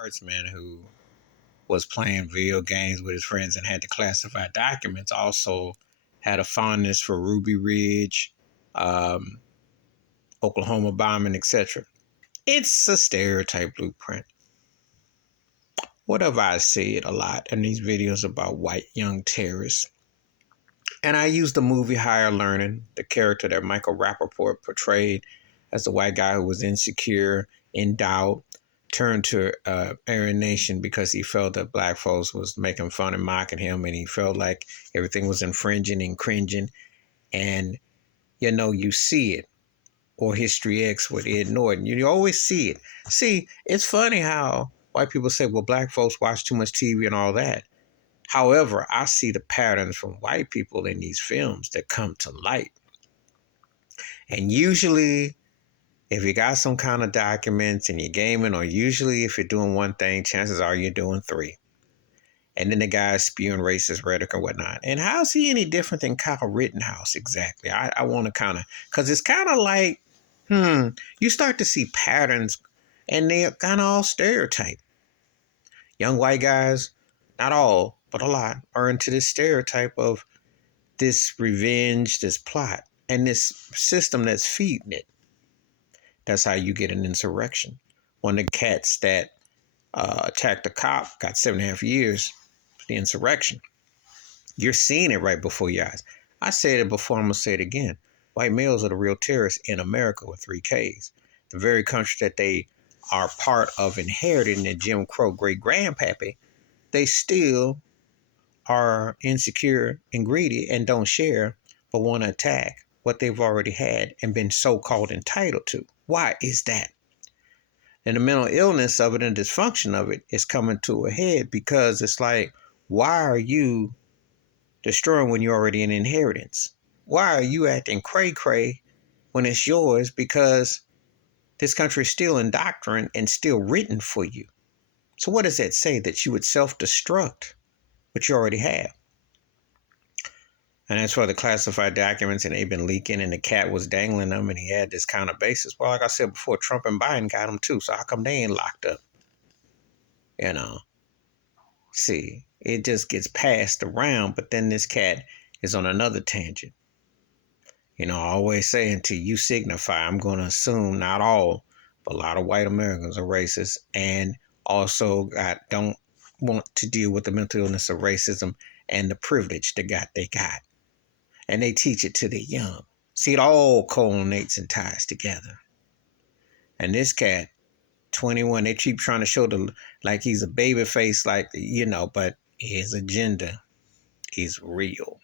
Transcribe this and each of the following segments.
guardsman who was playing video games with his friends and had to classify documents also had a fondness for Ruby Ridge, um, Oklahoma bombing, etc. It's a stereotype blueprint. What have I said a lot in these videos about white young terrorists? And I used the movie Higher Learning, the character that Michael Rappaport portrayed as the white guy who was insecure, in doubt, turned to Aryan Nation because he felt that black folks was making fun and mocking him, and he felt like everything was infringing and cringing. And, you see it. Or History X with Ed Norton. You always see it. See, it's funny how white people say, well, black folks watch too much TV and all that. However, I see the patterns from white people in these films that come to light. And usually, if you got some kind of documents and you're gaming, or usually if you're doing one thing, chances are you're doing three. And then the guy's spewing racist rhetoric or whatnot. And how's he any different than Kyle Rittenhouse exactly? I want to kind of, because it's kind of like, you start to see patterns and they're kind of all stereotype. Young white guys, not all, but a lot, are into this stereotype of this revenge, this plot, and this system that's feeding it. That's how you get an insurrection. One of the cats that attacked a cop got 7.5 years for the insurrection. You're seeing it right before your eyes. I said it before, I'm going to say it again. White males are the real terrorists in America with 3 Ks. The very country that they are part of inheriting the Jim Crow great grandpappy, they still are insecure and greedy and don't share, but want to attack what they've already had and been so-called entitled to. Why is that? And the mental illness of it and dysfunction of it is coming to a head because it's like, why are you destroying when you're already in inheritance? Why are you acting cray-cray when it's yours? Because this country is still indoctrined and still written for you. So what does that say? That you would self-destruct what you already have. And that's why the classified documents, and they've been leaking, and the cat was dangling them, and he had this kind of basis. Well, like I said before, Trump and Biden got them too. So how come they ain't locked up? See, it just gets passed around, but then this cat is on another tangent. I always say, until you signify, I'm going to assume not all, but a lot of white Americans are racist and also don't want to deal with the mental illness of racism and the privilege they got. And they teach it to the young. See, it all culminates and ties together. And this cat, 21, they keep trying to show like he's a baby face, but his agenda is real.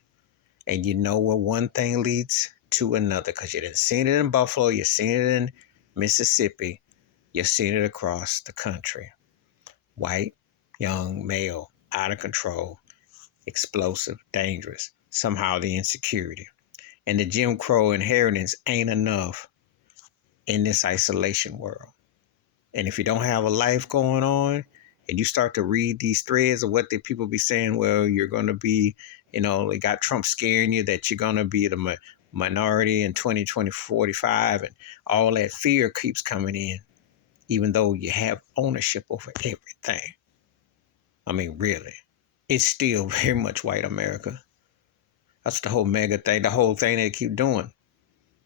And you know what one thing leads to another, because you didn't see it in Buffalo, you've seen it in Mississippi, you've seen it across the country. White, young, male, out of control, explosive, dangerous, somehow the insecurity. And the Jim Crow inheritance ain't enough in this isolation world. And if you don't have a life going on, and you start to read these threads of what the people be saying, well, you're going to be, they got Trump scaring you that you're going to be the minority in 2045, and all that fear keeps coming in, even though you have ownership over everything. I mean, really, it's still very much white America. That's the whole mega thing, the whole thing they keep doing.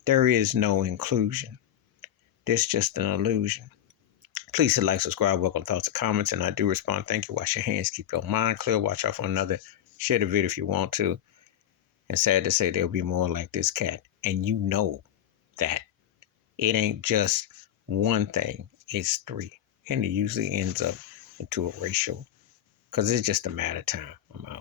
There is no inclusion. There's just an illusion. Please hit like, subscribe, welcome thoughts and comments, and I do respond. Thank you. Wash your hands. Keep your mind clear. Watch out for another. Share the video if you want to. And sad to say, there'll be more like this cat. And you know that it ain't just one thing. It's 3. And it usually ends up into a racial, because it's just a matter of time. I'm out.